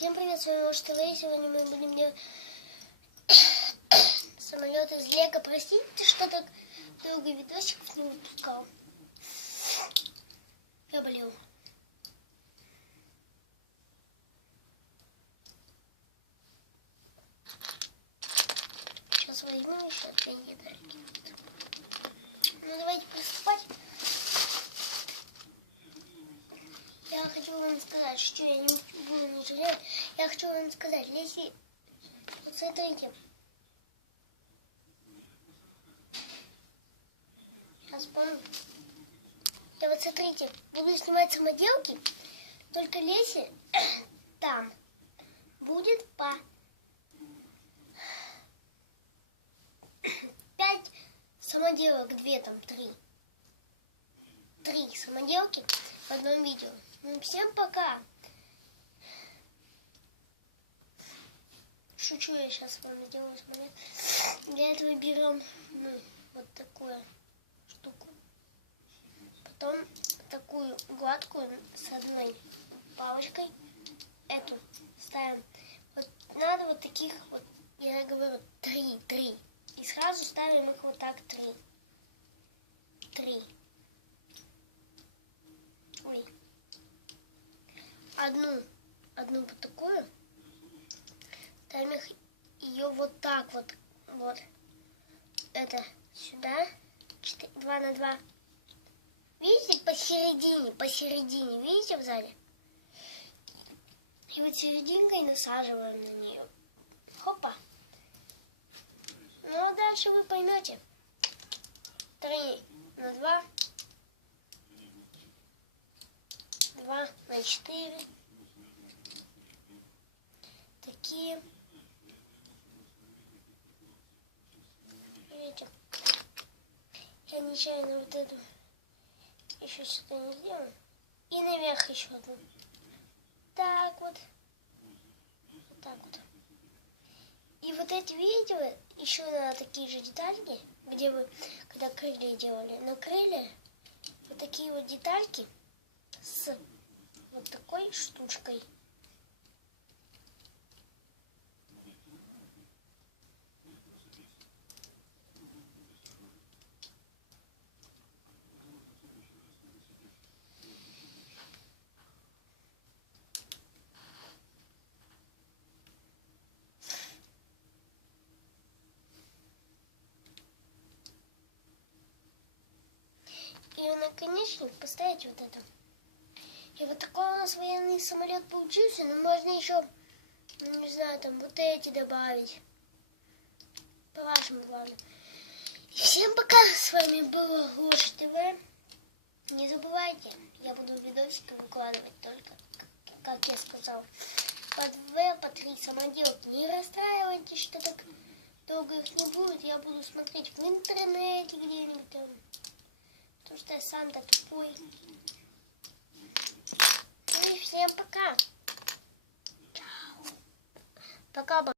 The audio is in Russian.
Всем привет, с вами Ваш ТВ. Сегодня мы будем делать самолет из Лего. Простите, что так долго видосиков не выпускал. Я болел. Сейчас возьму еще две недельки. Ну давайте приступать. Я хочу вам сказать, что я не буду не жалеть. Я хочу вам сказать, если... Вот смотрите. Сейчас помню. Я вот смотрите, буду снимать самоделки, только Лесе там будет по 5 самоделок, 2 там, 3 самоделки в одном видео. Ну, всем пока. Шучу, я сейчас вам сделаю самолет. Для этого берем вот такую штуку. Потом такую гладкую с одной палочкой. Эту ставим. Вот надо вот таких вот, я говорю, 3. И сразу ставим их вот так 3. Ой. Одну вот такую. Ставим ее вот так вот. Вот. Это сюда. 2 на 2. Видите, посередине, видите в зале? И вот серединкой насаживаем на нее. Хопа. Ну, а дальше вы поймете. 3 на 2. 2 на 4. Такие. Видите? Я нечаянно вот эту еще сюда не сделаю. И наверх еще одну. Так вот. Вот так вот. И вот эти видео, еще на такие же детальки, где вы, когда крылья делали, на крылья вот такие вот детальки с вот такой штучкой. И наконечник поставить вот это. И вот такой у нас военный самолет получился. Но можно еще, не знаю, там вот эти добавить. По вашему плану. И всем пока. С вами было Гоша ТВ. Не забывайте, я буду видосики выкладывать только, как я сказал, по 2, по 3 самоделки. Не расстраивайтесь, что так долго их не будет. Я буду смотреть в интернете где-нибудь там. Потому что я сам-то тупой. Ну и всем пока. Чао. Пока.